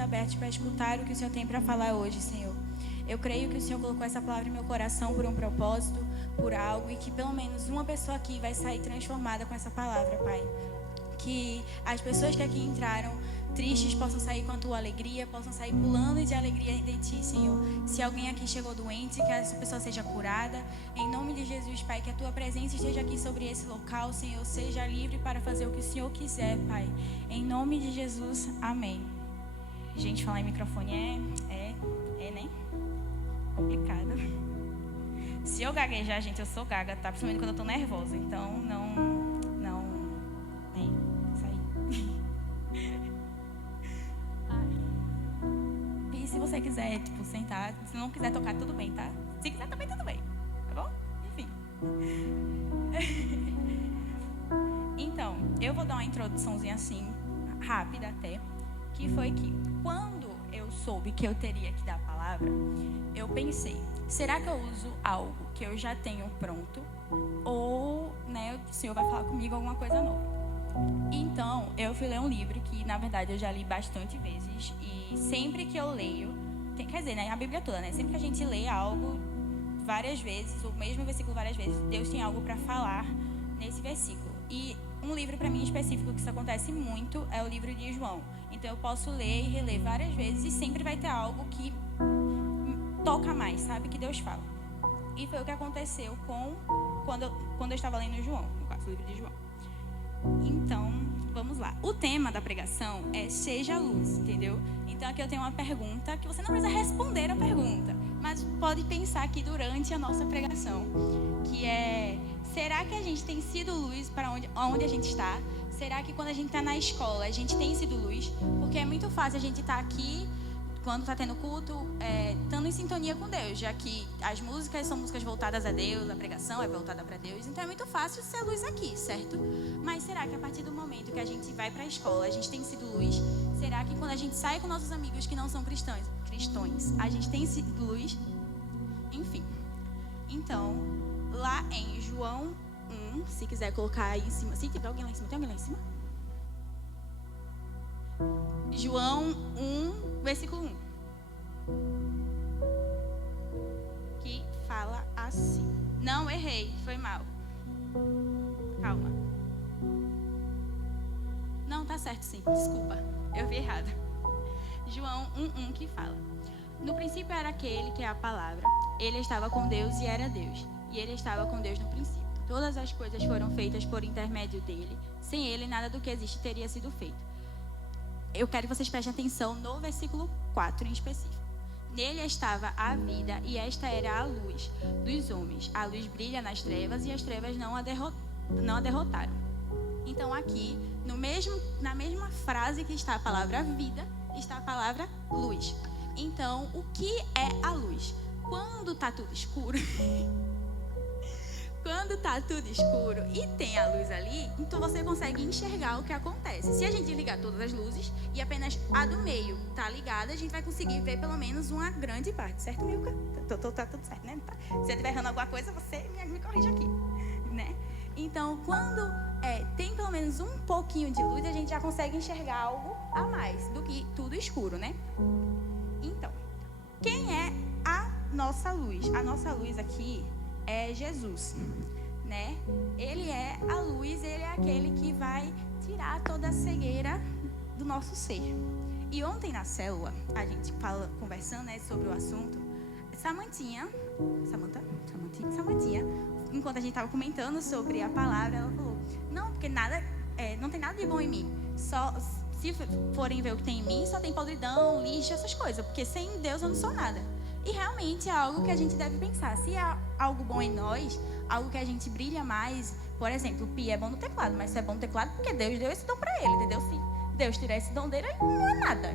abertos para escutar o que o Senhor tem para falar hoje, Senhor. Eu creio que o Senhor colocou essa palavra em meu coração por um propósito, por algo, e que pelo menos uma pessoa aqui vai sair transformada com essa palavra, Pai. Que as pessoas que aqui entraram tristes possam sair com a tua alegria, possam sair pulando de alegria de ti, Senhor. Se alguém aqui chegou doente, que essa pessoa seja curada. Em nome de Jesus, Pai, que a tua presença esteja aqui sobre esse local, Senhor. Seja livre para fazer o que o Senhor quiser, Pai. Em nome de Jesus, amém. Gente, falar em microfone né? Complicado. Se eu gaguejar, gente, eu sou gaga, tá? Principalmente quando eu tô nervosa. Então, isso aí. E se você quiser, sentar, se não quiser tocar, tudo bem, tá? Se quiser também, tudo bem, tá bom? Enfim. Então, eu vou dar uma introduçãozinha assim, rápida até, que foi que quando eu soube que eu teria que dar a palavra, eu pensei, será que eu uso algo que eu já tenho pronto? Ou, o Senhor vai falar comigo alguma coisa nova? Então, eu fui ler um livro que, na verdade, eu já li bastante vezes. E sempre que eu leio, a Bíblia toda, Sempre que a gente lê algo várias vezes, o mesmo versículo várias vezes, Deus tem algo para falar nesse versículo. E um livro para mim específico que isso acontece muito é o livro de João. Então, eu posso ler e reler várias vezes e sempre vai ter algo que toca mais, sabe? Que Deus fala. E foi o que aconteceu quando eu estava lendo João, no caso, o livro de João. Então, vamos lá. O tema da pregação é Seja Luz, entendeu? Então, aqui eu tenho uma pergunta que você não precisa responder a pergunta, mas pode pensar aqui durante a nossa pregação, que é: será que a gente tem sido luz para onde a gente está? Será que quando a gente está na escola, a gente tem sido luz? Porque é muito fácil a gente estar aqui, quando está tendo culto, estando em sintonia com Deus, já que as músicas são músicas voltadas a Deus, a pregação é voltada para Deus, então é muito fácil ser luz aqui, certo? Mas será que a partir do momento que a gente vai para a escola, a gente tem sido luz? Será que quando a gente sai com nossos amigos que não são cristãos, a gente tem sido luz? Enfim, então, lá em João 1, se quiser colocar aí em cima, se tiver alguém lá em cima, tem alguém lá em cima? João 1, versículo 1. Que fala assim. Não, errei, foi mal. Calma. Não, tá certo sim, desculpa, eu vi errado. João 1, que fala: no princípio era aquele que é a palavra. Ele estava com Deus e era Deus. E ele estava com Deus no princípio. Todas as coisas foram feitas por intermédio dele. Sem ele, nada do que existe teria sido feito. Eu quero que vocês prestem atenção no versículo 4 em específico. Nele estava a vida, e esta era a luz dos homens. A luz brilha nas trevas, e as trevas não a derrotaram. Então aqui, na mesma frase que está a palavra vida, está a palavra luz. Então, o que é a luz? Quando está tudo escuro... Quando está tudo escuro e tem a luz ali, então você consegue enxergar o que acontece. Se a gente ligar todas as luzes e apenas a do meio está ligada, a gente vai conseguir ver pelo menos uma grande parte. Certo, Milka? Tá tudo certo, né? Se eu estiver errando alguma coisa, você me corrige aqui, né? Então, quando tem pelo menos um pouquinho de luz, a gente já consegue enxergar algo a mais do que tudo escuro, né? Então, quem é a nossa luz? A nossa luz aqui é Jesus, né? Ele é a luz, ele é aquele que vai tirar toda a cegueira do nosso ser. E ontem na célula, a gente conversando, sobre o assunto, Samantinha, enquanto a gente estava comentando sobre a palavra, ela falou: não, porque não tem nada de bom em mim. Só se forem ver o que tem em mim, só tem podridão, lixo, essas coisas, porque sem Deus eu não sou nada. E realmente é algo que a gente deve pensar. Se há algo bom em nós, algo que a gente brilha mais, por exemplo, o Pi é bom no teclado, mas se é bom no teclado porque Deus deu esse dom para ele, entendeu? Se Deus tirar esse dom dele, não é nada,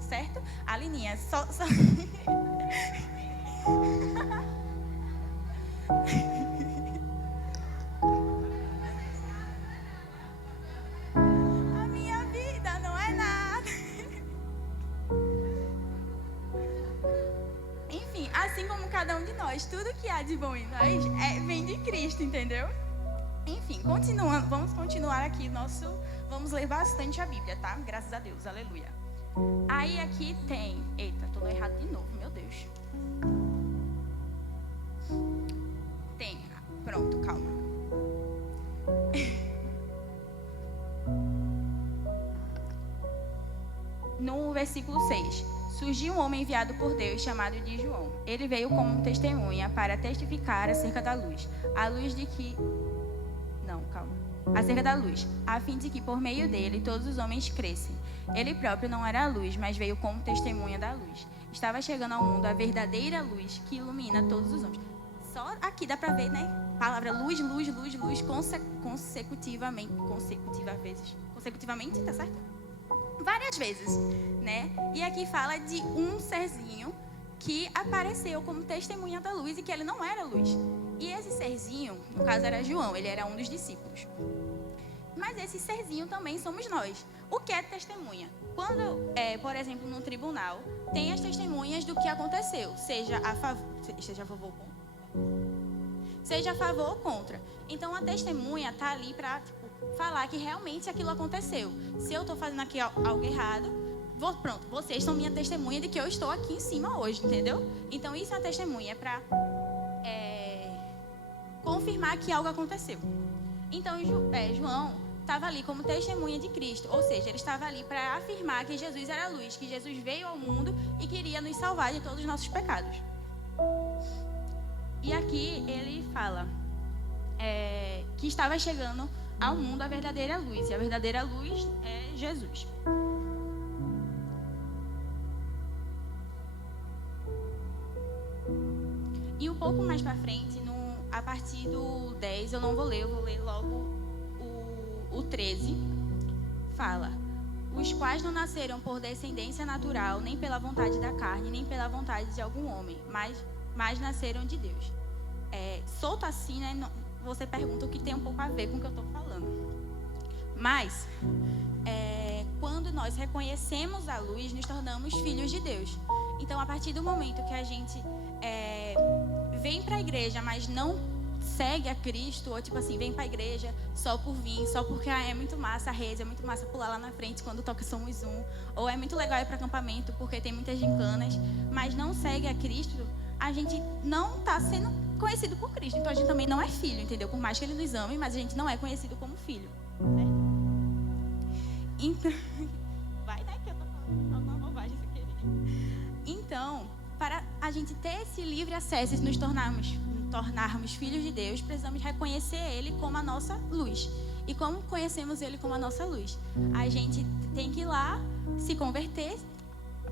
certo? A Lininha, só... A minha vida não é nada. Enfim, assim como cada um de nós, tudo que há de bom em nós vem de Cristo, entendeu? Enfim, vamos continuar aqui vamos ler bastante a Bíblia, tá? Graças a Deus, aleluia. Aí aqui tem... Eita, tô no errado de novo, meu Deus. Tem... Pronto, calma. No versículo 6. Surgiu um homem enviado por Deus, chamado de João. Ele veio como testemunha para testificar acerca da luz. A luz de que... Não, calma. Acerca da luz, a fim de que por meio dele todos os homens crescem. Ele próprio não era a luz, mas veio como testemunha da luz. Estava chegando ao mundo a verdadeira luz que ilumina todos os homens. Só aqui dá pra ver, né? Palavra luz, luz, luz, luz, consecutivamente, tá certo? Várias vezes, né? E aqui fala de um serzinho que apareceu como testemunha da luz e que ele não era luz. E esse serzinho, no caso era João, ele era um dos discípulos. Mas esse serzinho também somos nós. O que é testemunha? Quando, por exemplo, no tribunal, tem as testemunhas do que aconteceu, seja a favor ou contra. Então, a testemunha está ali para falar que realmente aquilo aconteceu. Se eu estou fazendo aqui algo errado, pronto, vocês são minha testemunha de que eu estou aqui em cima hoje, entendeu? Então, isso é a testemunha, é para confirmar que algo aconteceu. Então, João estava ali como testemunha de Cristo, ou seja, ele estava ali para afirmar que Jesus era a luz, que Jesus veio ao mundo e queria nos salvar de todos os nossos pecados. E aqui ele fala que estava chegando ao mundo a verdadeira luz, e a verdadeira luz é Jesus. E um pouco mais para frente, a partir do 10, eu não vou ler, eu vou ler logo o 13, fala: os quais não nasceram por descendência natural, nem pela vontade da carne, nem pela vontade de algum homem, mas nasceram de Deus. Solto assim, né? Você pergunta o que tem um pouco a ver com o que eu estou falando. Mas, quando nós reconhecemos a luz, nos tornamos filhos de Deus. Então, a partir do momento que a gente vem para a igreja, mas não segue a Cristo, ou tipo assim, vem para a igreja só por vir, só porque é muito massa a rede, é muito massa pular lá na frente quando toca Somos Um, ou é muito legal ir para acampamento porque tem muitas gincanas, mas não segue a Cristo, a gente não está sendo conhecido por Cristo. Então a gente também não é filho, entendeu? Por mais que Ele nos ame, mas a gente não é conhecido como filho, certo? Então, vai, né, que eu tô falando alguma bobagem sem querer. Então, para a gente ter esse livre acesso e nos tornarmos filhos de Deus, precisamos reconhecer Ele como a nossa luz. E como conhecemos Ele como a nossa luz? A gente tem que ir lá, se converter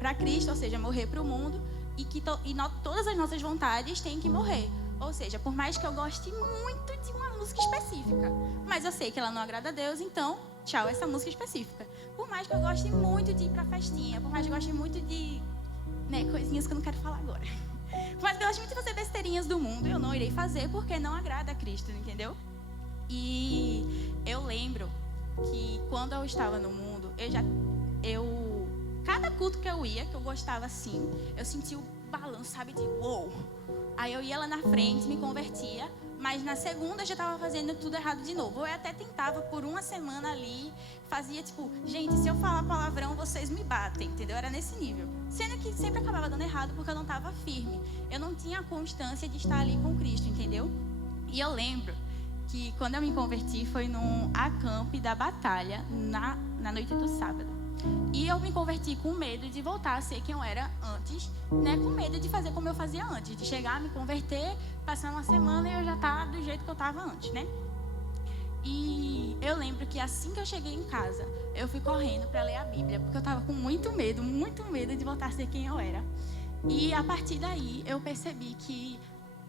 para Cristo, ou seja, morrer para o mundo, e todas as nossas vontades têm que morrer. Ou seja, por mais que eu goste muito de uma música específica, mas eu sei que ela não agrada a Deus, então, tchau, essa música específica. Por mais que eu goste muito de ir para festinha, por mais que eu goste muito de coisinhas que eu não quero falar agora. Mas eu gosto muito de fazer besteirinhas do mundo, eu não irei fazer porque não agrada a Cristo, entendeu? E eu lembro que quando eu estava no mundo, cada culto que eu ia, que eu gostava assim, eu sentia o balanço, sabe, de uou. Aí eu ia lá na frente, me convertia, mas na segunda eu já estava fazendo tudo errado de novo. Eu até tentava por uma semana ali, fazia tipo, gente, se eu falar palavrão, vocês me batem, entendeu? Era nesse nível. Sendo que sempre acabava dando errado porque eu não estava firme. Eu não tinha a constância de estar ali com Cristo, entendeu? E eu lembro que quando eu me converti foi num acampe da batalha, na noite do sábado. E eu me converti com medo de voltar a ser quem eu era antes, né? Com medo de fazer como eu fazia antes, de chegar, me converter, passar uma semana e eu já estar do jeito que eu estava antes, né? E eu lembro que assim que eu cheguei em casa, eu fui correndo para ler a Bíblia, porque eu estava com muito medo de voltar a ser quem eu era. E a partir daí eu percebi que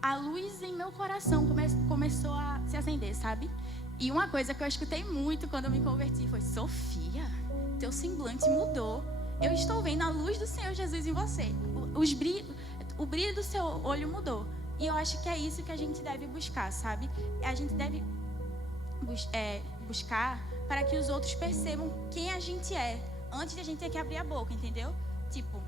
a luz em meu coração começou a se acender, sabe? E uma coisa que eu escutei muito quando eu me converti foi: Sofia, teu semblante mudou. Eu estou vendo a luz do Senhor Jesus em você. O brilho do seu olho mudou. E eu acho que é isso que a gente deve buscar, sabe? A gente deve buscar para que os outros percebam quem a gente é, antes de a gente ter que abrir a boca, entendeu? Tipo,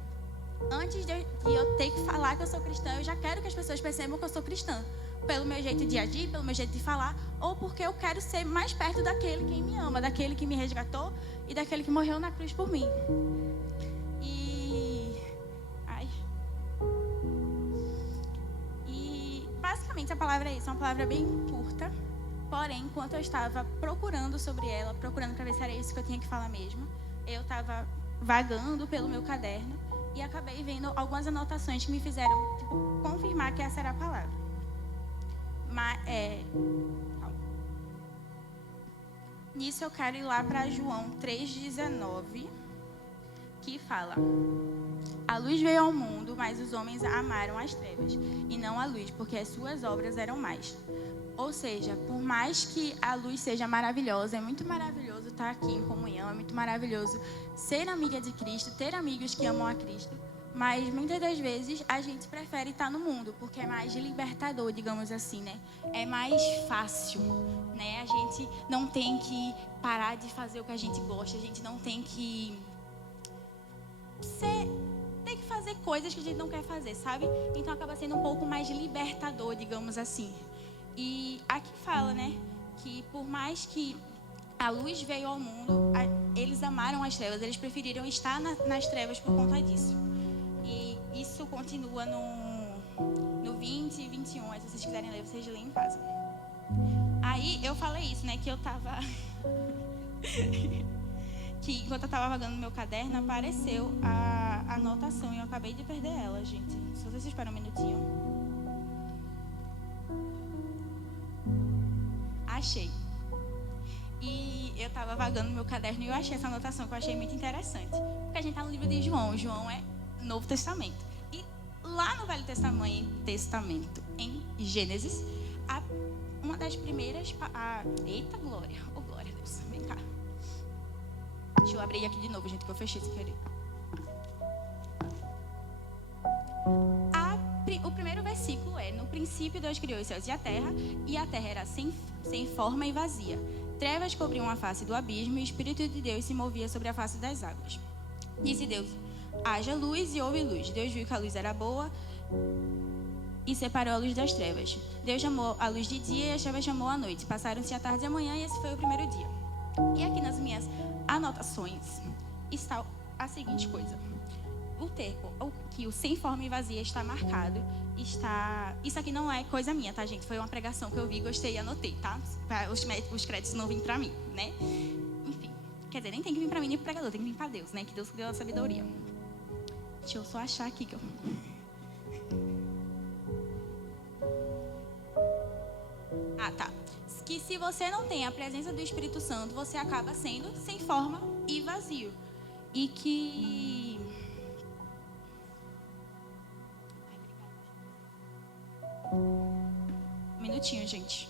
antes de eu ter que falar que eu sou cristã, eu já quero que as pessoas percebam que eu sou cristã. Pelo meu jeito de agir, pelo meu jeito de falar, ou porque eu quero ser mais perto daquele que me ama, daquele que me resgatou e daquele que morreu na cruz por mim. basicamente a palavra é isso, uma palavra bem curta. Porém, enquanto eu estava procurando sobre ela, procurando para ver se era isso que eu tinha que falar mesmo, eu estava vagando pelo meu caderno e acabei vendo algumas anotações que me fizeram confirmar que essa era a palavra. Nisso eu quero ir lá para João 3,19, que fala: a luz veio ao mundo, mas os homens amaram as trevas e não a luz, porque as suas obras eram más. Ou seja, por mais que a luz seja maravilhosa, é muito maravilhoso estar aqui em comunhão, é muito maravilhoso ser amiga de Cristo, ter amigos que amam a Cristo, mas muitas das vezes a gente prefere estar no mundo, porque é mais libertador, digamos assim, né? É mais fácil, né? A gente não tem que parar de fazer o que a gente gosta, a gente não tem que fazer coisas que a gente não quer fazer, sabe? Então acaba sendo um pouco mais libertador, digamos assim. E aqui fala, né, que por mais que a luz veio ao mundo, eles amaram as trevas, eles preferiram estar nas trevas por conta disso. E isso continua no 20 e 21, se vocês quiserem ler, vocês leem em casa. Aí eu falei isso, né, que eu tava... que enquanto eu tava vagando no meu caderno, apareceu a anotação e eu acabei de perder ela, gente. Só vocês esperam um minutinho. Achei. E eu estava vagando no meu caderno e eu achei essa anotação que eu achei muito interessante. Porque a gente está no livro de João. João é Novo Testamento. E lá no Velho Testamento, em Gênesis, uma das primeiras... Eita, glória. Oh, glória a Deus. Vem cá. Deixa eu abrir aqui de novo, gente, que eu fechei sem querer. O primeiro versículo é: no princípio Deus criou os céus e a terra era sem forma e vazia. Trevas cobriam a face do abismo e o Espírito de Deus se movia sobre a face das águas. Disse Deus: haja luz, e houve luz. Deus viu que a luz era boa e separou a luz das trevas. Deus chamou a luz de dia e as trevas chamou a noite. Passaram-se a tarde e a manhã e esse foi o primeiro dia. E aqui nas minhas anotações está a seguinte coisa. Que o sem forma e vazia está marcado. Isso aqui não é coisa minha, tá, gente? Foi uma pregação que eu vi, gostei e anotei, tá? Para os créditos não virem pra mim, né? Enfim, quer dizer, nem tem que vir pra mim nem pro pregador, tem que vir pra Deus, né? Que Deus deu a sabedoria. Deixa eu só achar aqui que eu... tá. Que se você não tem a presença do Espírito Santo, você acaba sendo sem forma e vazio. E que... Um minutinho, gente.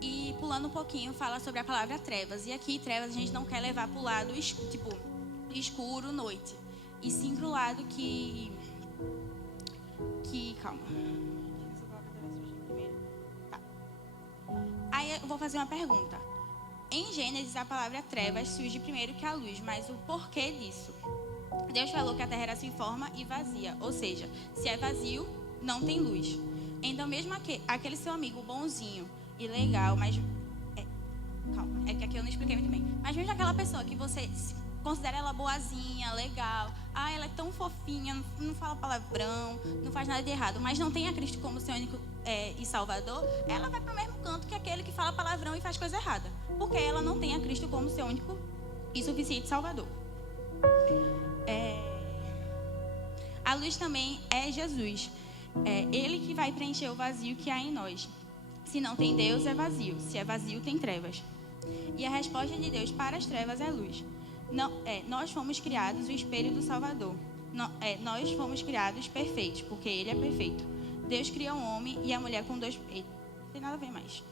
E pulando um pouquinho, fala sobre a palavra trevas. E aqui, trevas, a gente não quer levar pro lado, tipo, escuro, noite. E sim pro lado que... Calma. Tá. Aí eu vou fazer uma pergunta. Em Gênesis, a palavra trevas surge primeiro que a luz, mas o porquê disso? Deus falou que a terra era sem forma e vazia, ou seja, se é vazio, não tem luz. Então, mesmo aquele seu amigo bonzinho e legal, mas... calma, é que aqui eu não expliquei muito bem. Mas mesmo aquela pessoa que você considera ela boazinha, legal, ela é tão fofinha, não fala palavrão, não faz nada de errado, mas não tem a Cristo como seu único e Salvador, ela vai para o mesmo canto que aquele que fala palavrão e faz coisa errada, porque ela não tem a Cristo como seu único e suficiente Salvador. A luz também é Jesus, Ele que vai preencher o vazio que há em nós. Se não tem Deus, é vazio, se é vazio, tem trevas. E a resposta de Deus para as trevas é luz. Nós fomos criados o espelho do Salvador. Nós fomos criados perfeitos, porque Ele é perfeito. Deus criou um homem e a mulher com dois... Não tem nada a ver mais.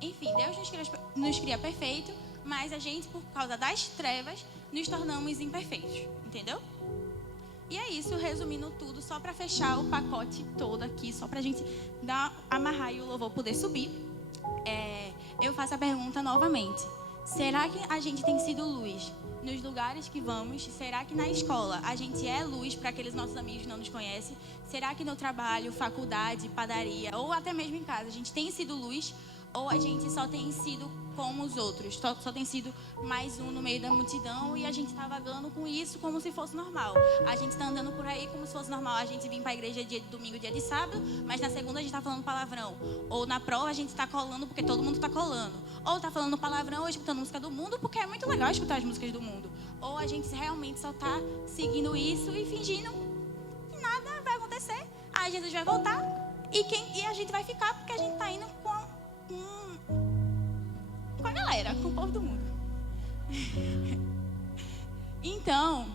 Enfim, Deus nos cria perfeito, mas a gente, por causa das trevas, nos tornamos imperfeitos. Entendeu? E é isso, resumindo tudo, só para fechar o pacote todo aqui, só para a gente amarrar e o louvor poder subir. Eu faço a pergunta novamente. Será que a gente tem sido luz nos lugares que vamos? Será que na escola a gente é luz para aqueles nossos amigos que não nos conhecem? Será que no trabalho, faculdade, padaria ou até mesmo em casa a gente tem sido luz? Ou a gente só tem sido como os outros, só tem sido mais um no meio da multidão e a gente está vagando com isso como se fosse normal. A gente está andando por aí como se fosse normal a gente vir para a igreja dia de domingo, dia de sábado, mas na segunda a gente está falando palavrão. Ou na prova a gente está colando porque todo mundo está colando. Ou está falando palavrão ou escutando música do mundo porque é muito legal escutar as músicas do mundo. Ou a gente realmente só está seguindo isso e fingindo que nada vai acontecer. Aí Jesus vai voltar e a gente vai ficar porque a gente está indo com a galera, com o povo do mundo. Então,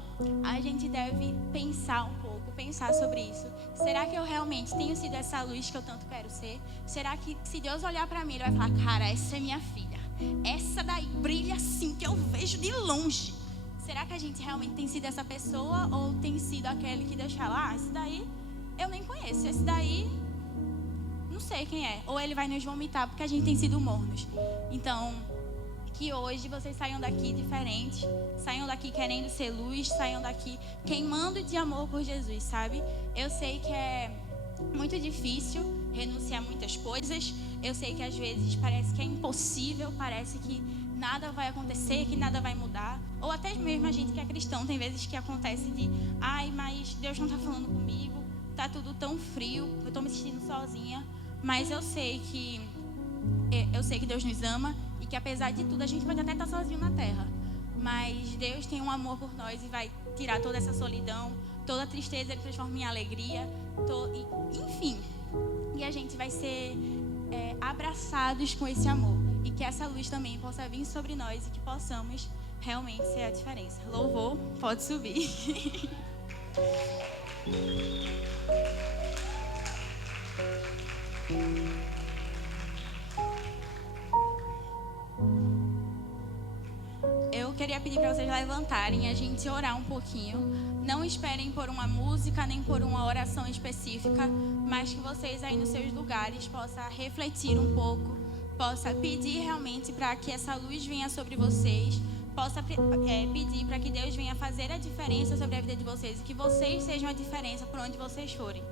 a gente deve pensar um pouco, pensar sobre isso. Será que eu realmente tenho sido essa luz que eu tanto quero ser? Será que se Deus olhar para mim, Ele vai falar, cara, essa é minha filha. Essa daí brilha assim que eu vejo de longe. Será que a gente realmente tem sido essa pessoa ou tem sido aquele que Deus fala, esse daí eu nem conheço, esse daí não sei quem é. Ou Ele vai nos vomitar porque a gente tem sido mornos. Então, que hoje vocês saiam daqui diferentes, saiam daqui querendo ser luz, saiam daqui queimando de amor por Jesus, sabe? Eu sei que é muito difícil renunciar a muitas coisas. Eu sei que às vezes parece que é impossível, parece que nada vai acontecer, que nada vai mudar. Ou até mesmo a gente que é cristão, tem vezes que acontece de, mas Deus não está falando comigo, tá tudo tão frio, eu estou me sentindo sozinha. Mas eu sei que Deus nos ama e que apesar de tudo a gente pode até estar sozinho na terra. Mas Deus tem um amor por nós e vai tirar toda essa solidão, toda a tristeza, Ele transforma em alegria, enfim. E a gente vai ser abraçados com esse amor. E que essa luz também possa vir sobre nós e que possamos realmente ser a diferença. Louvor, pode subir. Eu queria pedir para vocês levantarem e a gente orar um pouquinho. Não esperem por uma música nem por uma oração específica, mas que vocês aí nos seus lugares possam refletir um pouco, possam pedir realmente para que essa luz venha sobre vocês, possa pedir para que Deus venha fazer a diferença sobre a vida de vocês e que vocês sejam a diferença por onde vocês forem.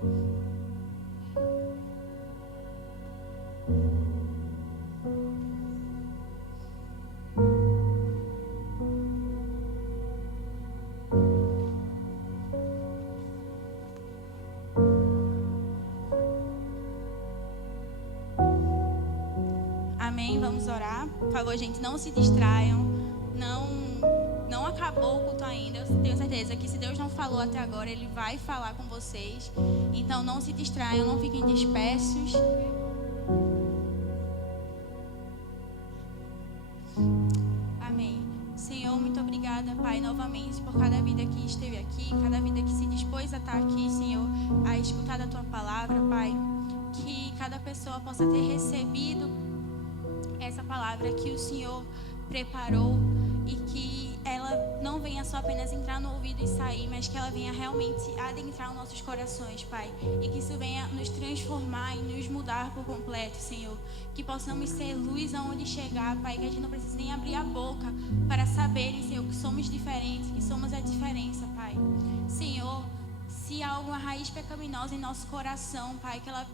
Amém? Vamos orar. Por favor, gente, não se distraiam. Não acabou o culto ainda. Eu tenho certeza que se Deus não falou até agora, Ele vai falar com vocês. Então não se distraiam, não fiquem dispersos. Amém. Senhor, muito obrigada, Pai, novamente por cada vida que esteve aqui, cada vida que se dispôs a estar aqui, Senhor, a escutar da Tua palavra, Pai. Que cada pessoa possa ter recebido essa palavra que o Senhor preparou e que ela não venha só apenas entrar no ouvido e sair, mas que ela venha realmente adentrar os nossos corações, Pai. E que isso venha nos transformar e nos mudar por completo, Senhor. Que possamos ser luz aonde chegar, Pai. Que a gente não precise nem abrir a boca para saberem, Senhor, que somos diferentes, que somos a diferença, Pai. Senhor, se há alguma raiz pecaminosa em nosso coração, Pai, que ela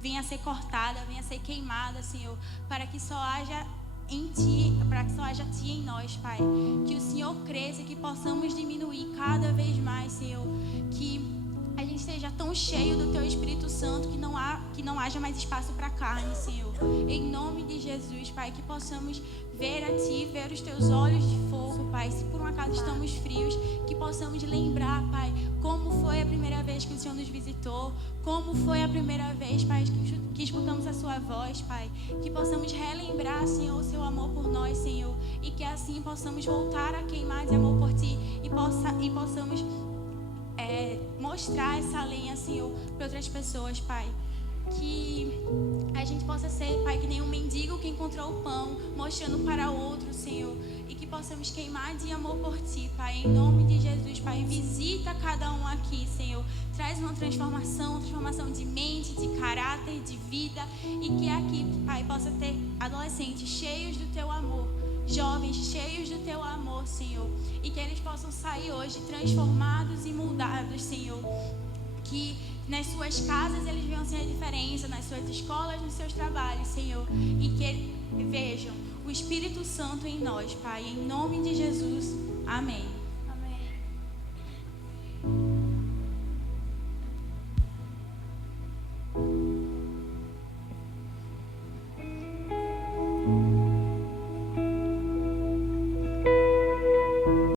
venha a ser cortada, venha a ser queimada, Senhor, para que só haja em Ti, para que só haja Ti em nós, Pai. Que o Senhor cresça e que possamos diminuir cada vez mais, Senhor. Que a gente esteja tão cheio do Teu Espírito Santo que não haja mais espaço para carne, Senhor. Em nome de Jesus, Pai, que possamos ver a Ti, ver os Teus olhos de fogo, Pai. Se por um acaso estamos frios, que possamos lembrar, Pai, como foi a primeira vez que o Senhor nos visitou, como foi a primeira vez, Pai, que escutamos a Sua voz, Pai. Que possamos relembrar, Senhor, o Seu amor por nós, Senhor. E que assim possamos voltar a queimar de amor por Ti e possamos mostrar essa lenha, Senhor, para outras pessoas, Pai. Que a gente possa ser, Pai, que nem um mendigo que encontrou o pão, mostrando para outro, Senhor. E que possamos queimar de amor por Ti, Pai. Em nome de Jesus, Pai. Visita cada um aqui, Senhor. Traz uma transformação de mente, de caráter, de vida. E que aqui, Pai, possa ter adolescentes cheios do Teu amor. Jovens cheios do Teu amor, Senhor. E que eles possam sair hoje transformados e moldados, Senhor. Que nas suas casas eles venham ser a diferença, nas suas escolas, nos seus trabalhos, Senhor. E que vejam o Espírito Santo em nós, Pai. Em nome de Jesus. Amém.